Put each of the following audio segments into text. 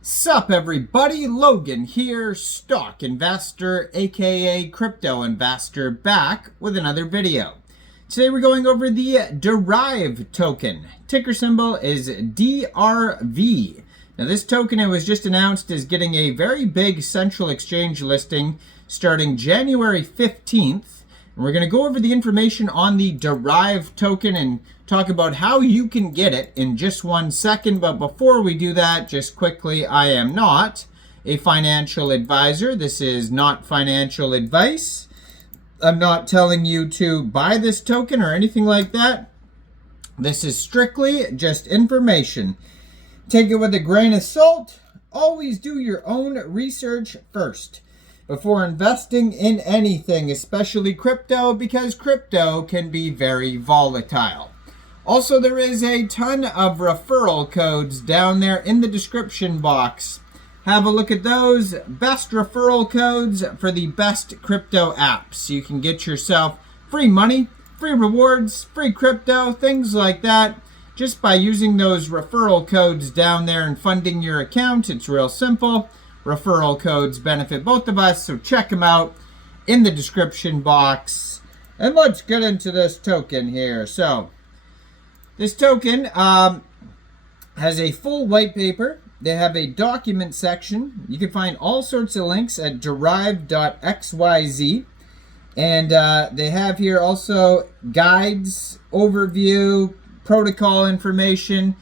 Sup everybody, Logan here, stock investor aka crypto investor, back with another video. Today we're going over the Derive token. Ticker symbol is DRV. Now this token, it was just announced as getting a very big central exchange listing starting January 15th. And we're going to go over the information on the Derive token and talk about how you can get it in just 1 second. But before we do that, just quickly, I am not a financial advisor. This is not financial advice. I'm not telling you to buy this token or anything like that. This is strictly just information. Take it with a grain of salt. Always do your own research first before investing in anything, especially crypto, because crypto can be very volatile. Also, there is a ton of referral codes down there in the description box. Have a look at those. Best referral codes for the best crypto apps. You can get yourself free money, free rewards, free crypto, things like that, just by using those referral codes down there and funding your account. It's real simple. Referral codes benefit both of us, so check them out in the description box. And let's get into this token here. So this token has a full white paper. They have a document section. You can find all sorts of links at derive.xyz. And they have here also guides, overview, protocol information.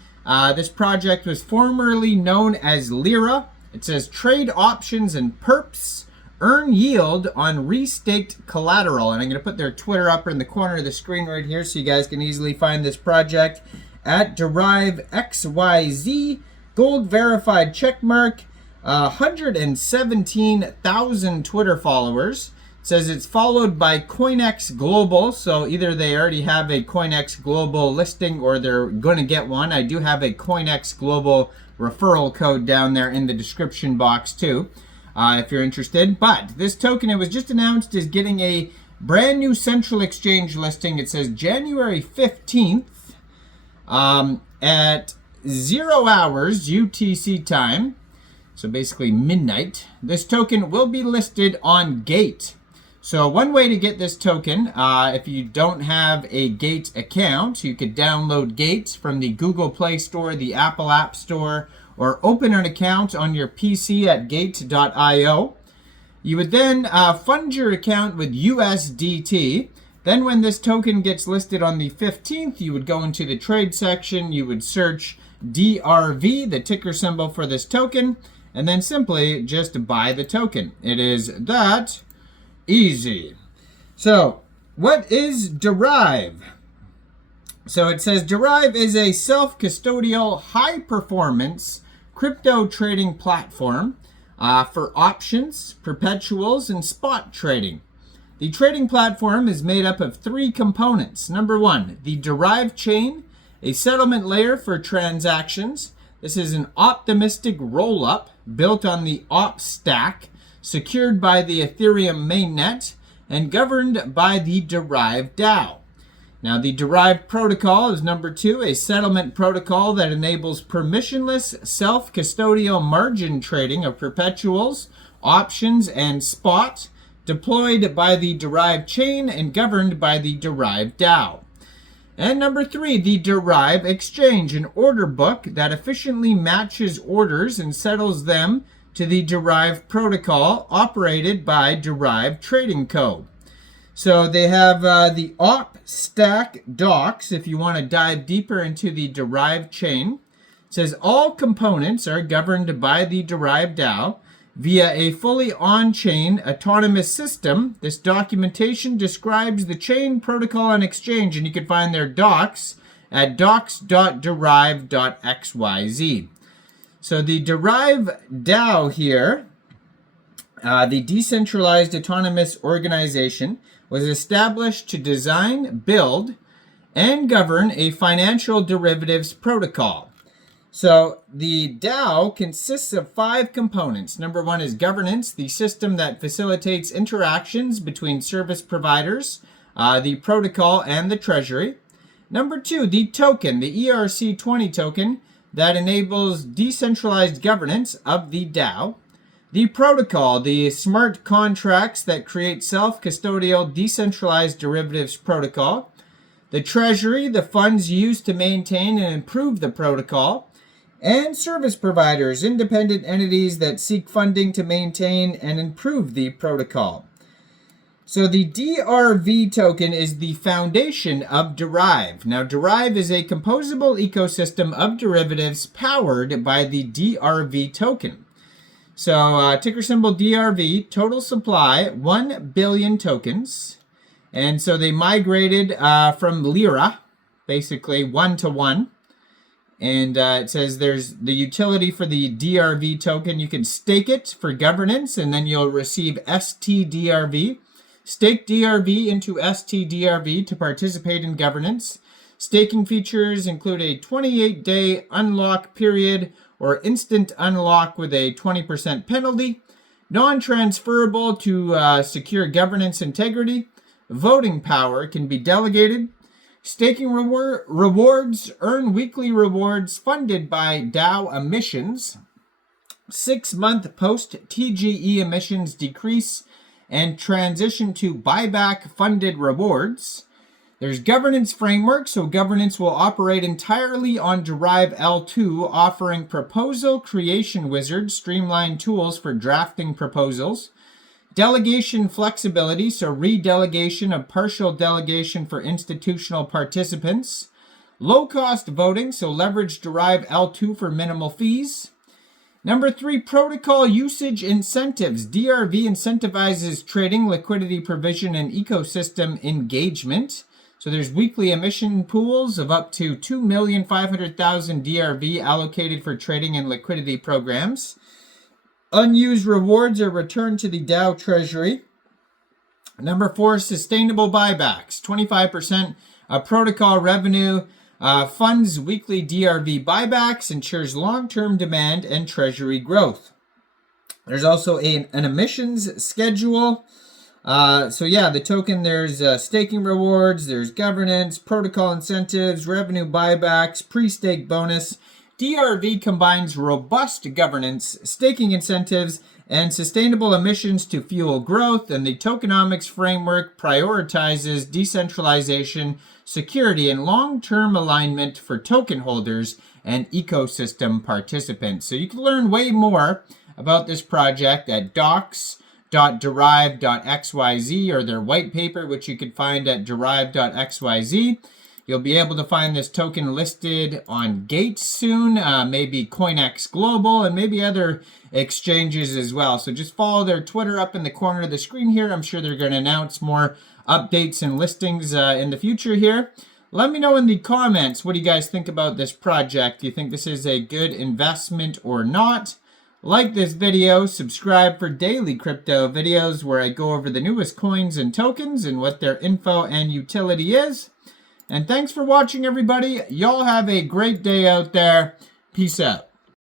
This project was formerly known as LYRA. It says trade options and perps, earn yield on restaked collateral. And I'm going to put their Twitter up in the corner of the screen right here so you guys can easily find this project at Derive XYZ. Gold verified checkmark, 117,000 Twitter followers. It says it's followed by COINEX Global. So either they already have a COINEX Global listing or they're going to get one. I do have a COINEX Global referral code down there in the description box too, if you're interested. But this token, it was just announced as getting a brand new central exchange listing. It says January 15th at 0 hours UTC time, so basically midnight. This token will be listed on Gate. So one way to get this token, if you don't have a Gate account, you could download Gate from the Google Play Store, the Apple App Store, or open an account on your PC at gate.io. You would then fund your account with USDT. Then when this token gets listed on the 15th, you would go into the trade section, you would search DRV, the ticker symbol for this token, and then simply just buy the token. It is that easy. So what is Derive? So it says Derive is a self-custodial, high-performance crypto trading platform for options, perpetuals, and spot trading. The trading platform is made up of 3 components. Number 1, the Derive chain, a settlement layer for transactions. This is an optimistic roll-up built on the OP stack, secured by the Ethereum mainnet, and governed by the Derive DAO. Now, the Derive protocol is number 2, a settlement protocol that enables permissionless self-custodial margin trading of perpetuals, options, and spot, deployed by the Derive chain and governed by the Derive DAO. And number 3, the Derive exchange, an order book that efficiently matches orders and settles them to the Derive protocol operated by Derive Trading Co. So they have the OP stack docs if you want to dive deeper into the Derive chain. It says all components are governed by the Derive DAO via a fully on-chain autonomous system. This documentation describes the chain, protocol, and exchange, and you can find their docs at docs.derive.xyz. So the Derive DAO here, the Decentralized Autonomous Organization, was established to design, build, and govern a financial derivatives protocol. So the DAO consists of 5 components. Number 1 is governance, the system that facilitates interactions between service providers, the protocol, and the treasury. Number 2, the token, the ERC20 token, that enables decentralized governance of the DAO. The protocol, the smart contracts that create self-custodial decentralized derivatives protocol. The treasury, the funds used to maintain and improve the protocol. And service providers, independent entities that seek funding to maintain and improve the protocol. So the DRV token is the foundation of Derive. Now, Derive is a composable ecosystem of derivatives powered by the DRV token. So ticker symbol DRV, total supply, 1 billion tokens. And so they migrated from LYRA, basically 1-to-1. And it says there's the utility for the DRV token. You can stake it for governance, and then you'll receive stDRV. Stake DRV into stDRV to participate in governance. Staking features include a 28-day unlock period or instant unlock with a 20% penalty. Non-transferable to secure governance integrity. Voting power can be delegated. Staking rewards, earn weekly rewards funded by DAO emissions. 6-month post-TGE emissions decrease and transition to buyback funded rewards. There's governance framework, so governance will operate entirely on Derive L2, offering proposal creation wizard, streamlined tools for drafting proposals. Delegation flexibility, so redelegation of partial delegation for institutional participants. Low-cost voting, so leverage Derive L2 for minimal fees. Number 3, protocol usage incentives. DRV incentivizes trading, liquidity provision, and ecosystem engagement. So there's weekly emission pools of up to 2,500,000 DRV allocated for trading and liquidity programs. Unused rewards are returned to the DAO treasury. Number 4, sustainable buybacks. 25% of protocol revenue funds weekly DRV buybacks, ensures long-term demand and treasury growth. There's also an emissions schedule. The token, there's staking rewards, there's governance, protocol incentives, revenue buybacks, pre-stake bonus. DRV combines robust governance, staking incentives, and sustainable emissions to fuel growth, and the Tokenomics framework prioritizes decentralization, security, and long-term alignment for token holders and ecosystem participants. So you can learn way more about this project at docs.derive.xyz or their white paper, which you can find at derive.xyz. You'll be able to find this token listed on Gates soon, maybe COINEX Global, and maybe other exchanges as well. So just follow their Twitter up in the corner of the screen here. I'm sure they're going to announce more updates and listings in the future here. Let me know in the comments, what do you guys think about this project? Do you think this is a good investment or not? Like this video, subscribe for daily crypto videos where I go over the newest coins and tokens and what their info and utility is. And thanks for watching, everybody. Y'all have a great day out there. Peace out.